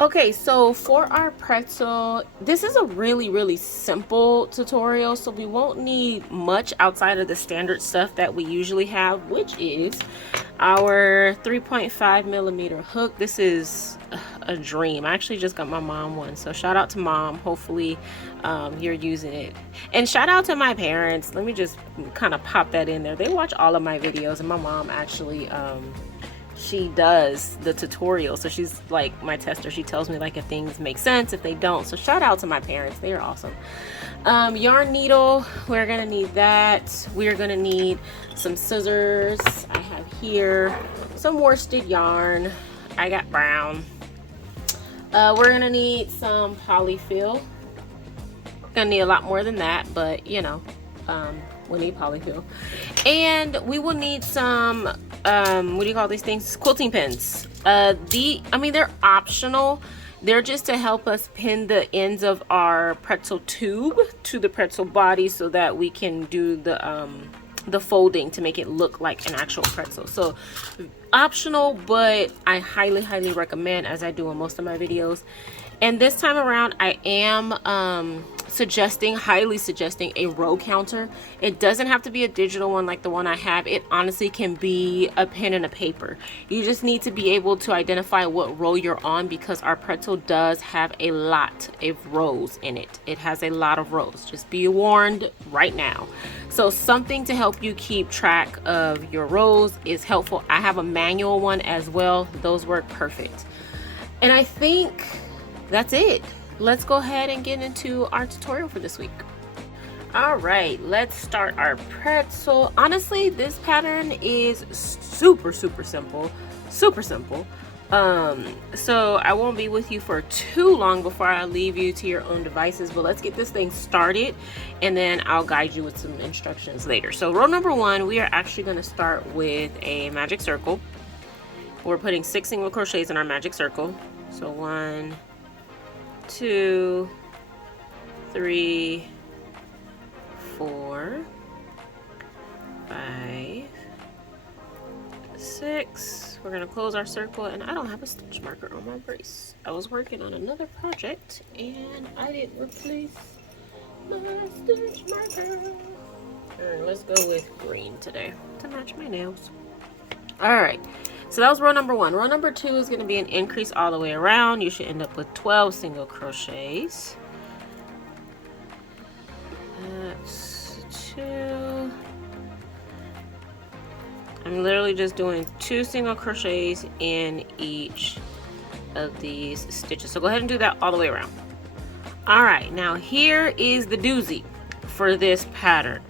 Okay, so for our pretzel, this is a really simple tutorial, so we won't need much outside of the standard stuff that we usually have, which is our 3.5 millimeter hook. This is a dream. I actually just got my mom one, so shout out to mom. Hopefully you're using it, and shout out to my parents. Let me just kind of pop that in there. They watch all of my videos, and my mom actually she does the tutorial, so she's like my tester. She tells me like if things make sense, if they don't. So shout out to my parents, they are awesome. Yarn needle, we're gonna need that. We're gonna need some scissors. I have here some worsted yarn. I got brown. We're gonna need some polyfill. Gonna need a lot more than that, but you know, we need polyfill. And we will need some what do you call these things, quilting pins. I mean, they're optional. They're just to help us pin the ends of our pretzel tube to the pretzel body so that we can do the folding to make it look like an actual pretzel. So optional, but I highly recommend, as I do in most of my videos. And this time around, I am highly suggesting a row counter. It doesn't have to be a digital one like the one I have. It honestly can be a pen and a paper. You just need to be able to identify what row you're on, because our pretzel does have a lot of rows in it. It has a lot of rows. Just be warned right now. So something to help you keep track of your rows is helpful. I have a manual one as well. Those work perfect. And I think that's it. Let's go ahead and get into our tutorial for this week. All right, let's start our pretzel. Honestly, this pattern is super simple. So I won't be with you for too long before I leave you to your own devices, but let's get this thing started and then I'll guide you with some instructions later. So row number 1, we are actually going to start with a magic circle. We're putting 6 single crochets in our magic circle. So 1, 2, 3, 4, 5, 6. We're gonna close our circle, and I don't have a stitch marker on my brace. I was working on another project and I didn't replace my stitch marker. Alright, let's go with green today to match my nails. Alright, so that was row number 1. Row number 2 is going to be an increase all the way around. You should end up with 12 single crochets. That's 2. I'm literally just doing 2 single crochets in each of these stitches. So go ahead and do that all the way around. Alright, now here is the doozy for this pattern.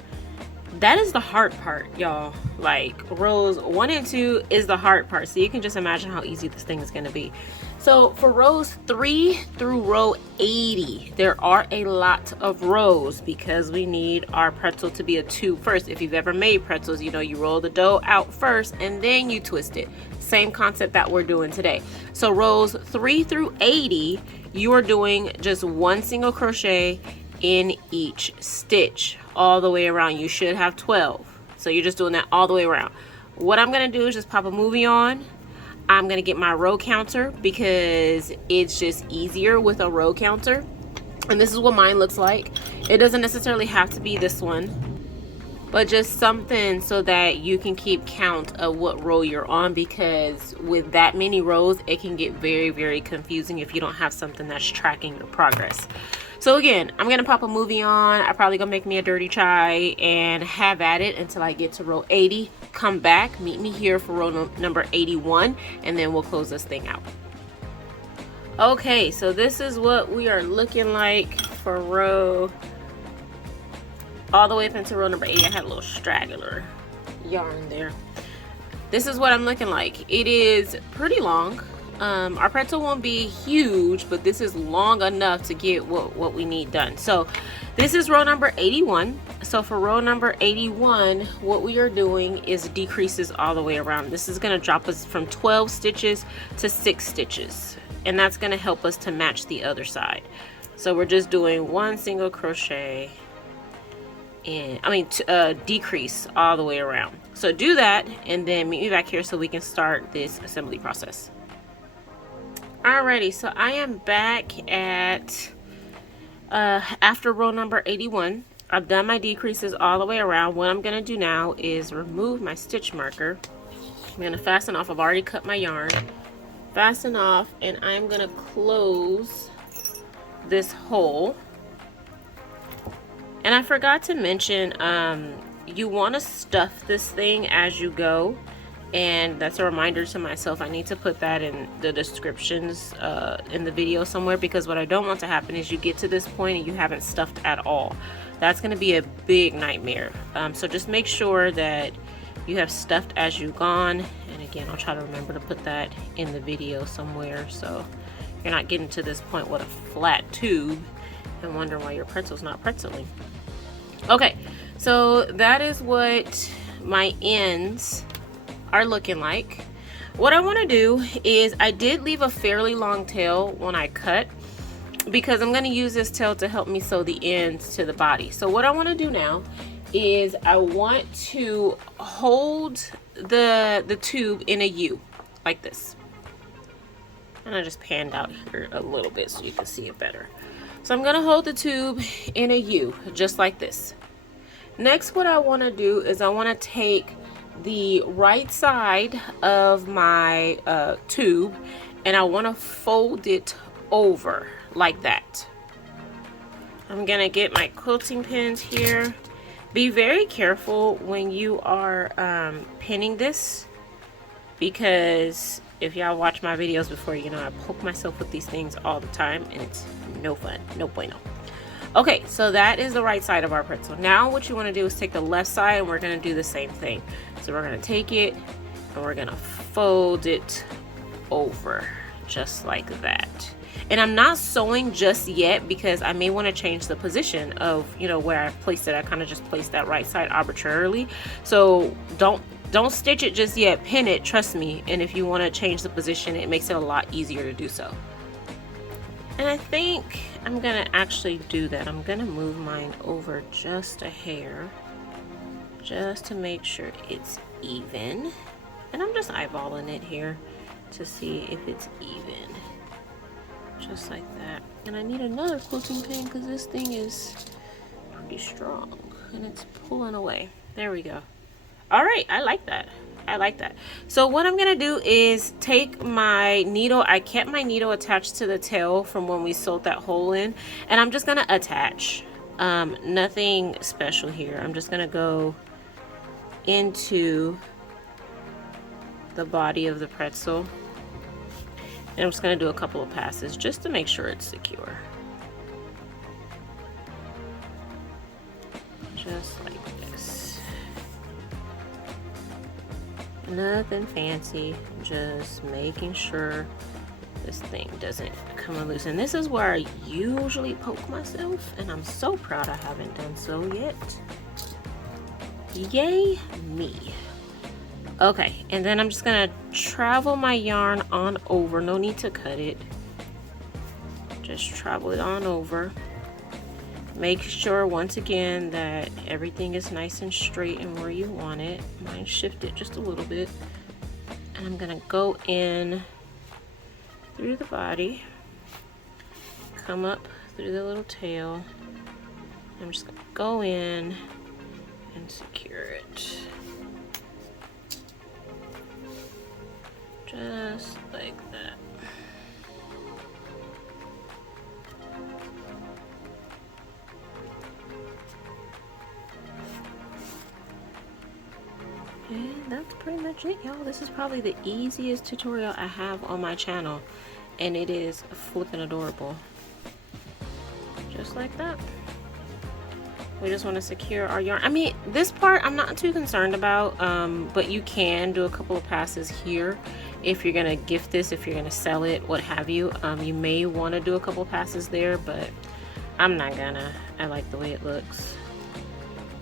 That is the hard part, y'all. Like rows 1 and 2 is the hard part, so you can just imagine how easy this thing is going to be. So for rows 3 through row 80, there are a lot of rows because we need our pretzel to be a tube first. If you've ever made pretzels, you know you roll the dough out first and then you twist it. Same concept that we're doing today. So rows 3 through 80, you are doing just 1 single crochet in each stitch all the way around. You should have 12, so you're just doing that all the way around. What I'm gonna do is just pop a movie on. I'm gonna get my row counter because it's just easier with a row counter, and this is what mine looks like. It doesn't necessarily have to be this one, but just something so that you can keep count of what row you're on, because with that many rows it can get very confusing if you don't have something that's tracking your progress. So again, I'm gonna pop a movie on. I'm probably gonna make me a dirty chai and have at it until I get to row 80. Come back, meet me here for row number 81, and then we'll close this thing out. Okay, so this is what we are looking like for row all the way up into row number 80. I had a little straggler yarn there. This is what I'm looking like. It is pretty long. Our pretzel won't be huge, but this is long enough to get what we need done. So this is row number 81. So for row number 81, what we are doing is decreases all the way around. This is going to drop us from 12 stitches to 6 stitches, and that's going to help us to match the other side. So we're just doing 1 single crochet and decrease all the way around. So do that and then meet me back here so we can start this assembly process. Alrighty, so I am back at after row number 81. I've done my decreases all the way around. What I'm going to do now is remove my stitch marker. I'm going to fasten off. I've already cut my yarn. Fasten off, and I'm going to close this hole. And I forgot to mention, you want to stuff this thing as you go. And that's a reminder to myself. I need to put that in the descriptions in the video somewhere, because what I don't want to happen is you get to this point and you haven't stuffed at all. That's going to be a big nightmare. So just make sure that you have stuffed as you've gone. And again, I'll try to remember to put that in the video somewhere, so you're not getting to this point with a flat tube and wondering why your pretzel's not pretzeling. Okay, so that is what my ends are looking like. What I want to do is, I did leave a fairly long tail when I cut, because I'm going to use this tail to help me sew the ends to the body. So what I want to do now is I want to hold the tube in a U like this, and I just panned out here a little bit so you can see it better. So I'm going to hold the tube in a U just like this. Next, what I want to do is I want to take the right side of my tube, and I want to fold it over like that. I'm gonna get my quilting pins here. Be very careful when you are pinning this, because if y'all watch my videos before, you know I poke myself with these things all the time, and it's no fun, no bueno. Okay, so that is the right side of our pretzel. Now what you want to do is take the left side, and we're going to do the same thing. So we're going to take it and we're going to fold it over just like that. And I'm not sewing just yet, because I may want to change the position of, you know, where I placed it. I kind of just placed that right side arbitrarily. So don't stitch it just yet. Pin it, trust me. And if you want to change the position, it makes it a lot easier to do so. And I think I'm gonna actually do that. I'm gonna move mine over just a hair, just to make sure it's even. And I'm just eyeballing it here to see if it's even, just like that. And I need another quilting pin, because this thing is pretty strong and it's pulling away. There we go. All right, I like that. I like that. So what I'm gonna do is take my needle. I kept my needle attached to the tail from when we sewed that hole in, and I'm just gonna attach. Nothing special here. I'm just gonna go into the body of the pretzel, and I'm just gonna do a couple of passes just to make sure it's secure. Just like this. Nothing fancy, just making sure this thing doesn't come loose. And this is where I usually poke myself, and I'm so proud I haven't done so yet. Yay me. Okay, and then I'm just gonna travel my yarn on over. No need to cut it, just travel it on over. Make sure once again that everything is nice and straight and where you want it. Mine shifted just a little bit. And I'm gonna go in through the body, come up through the little tail. I'm just gonna go in and secure it. Just like that. And that's pretty much it, y'all. This is probably the easiest tutorial I have on my channel, and it is flipping adorable. Just like that. We just want to secure our yarn. I mean, this part I'm not too concerned about, but you can do a couple of passes here if you're gonna gift this, if you're gonna sell it, what have you. You may want to do a couple of passes there, but I'm not gonna. I like the way it looks.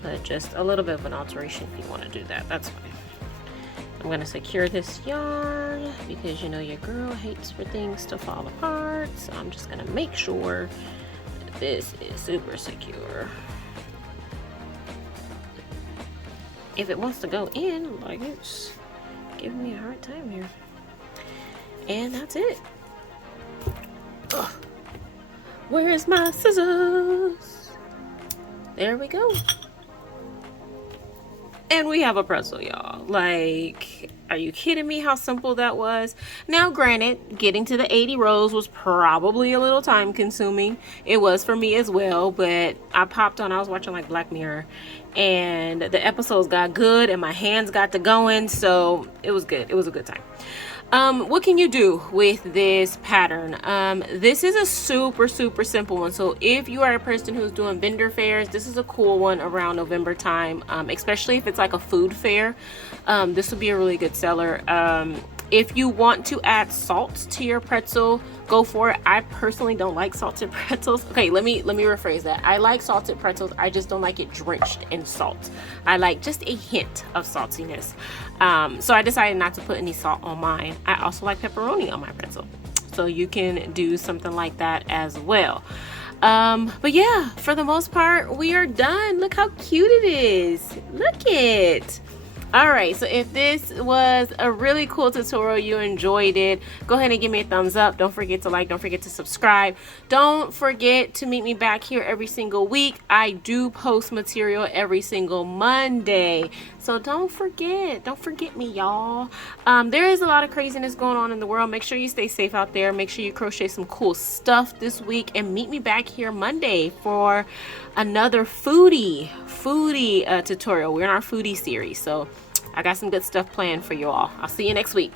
But just a little bit of an alteration if you want to do that, that's fine. I'm going to secure this yarn because you know your girl hates for things to fall apart, so I'm just going to make sure that this is super secure. If it wants to go in, like it's giving me a hard time here. And that's it. Where's my scissors? There we go. And we have a pretzel, y'all. Like, are you kidding me how simple that was? Now, granted, getting to the 80 rows was probably a little time consuming. It was for me as well, but I popped on, I was watching like Black Mirror, and the episodes got good and my hands got to going, so it was good. It was a good time. What can you do with this pattern? This is a super simple one. So if you are a person who's doing vendor fairs, this is a cool one around November time, especially if it's like a food fair. This would be a really good seller. If you want to add salt to your pretzel, go for it. I personally don't like salted pretzels. Okay, let me rephrase that. I like salted pretzels. I just don't like it drenched in salt. I like just a hint of saltiness. So I decided not to put any salt on mine. I also like pepperoni on my pretzel. So you can do something like that as well. But yeah, for the most part, we are done. Look how cute it is. Look it. All right, so if this was a really cool tutorial, you enjoyed it, go ahead and give me a thumbs up. Don't forget to like, don't forget to subscribe. Don't forget to meet me back here every single week. I do post material every single Monday, so don't forget me, y'all. There is a lot of craziness going on in the world. Make sure you stay safe out there. Make sure you crochet some cool stuff this week, and meet me back here Monday for another foodie tutorial. We're in our foodie series, so I got some good stuff planned for you all. I'll see you next week.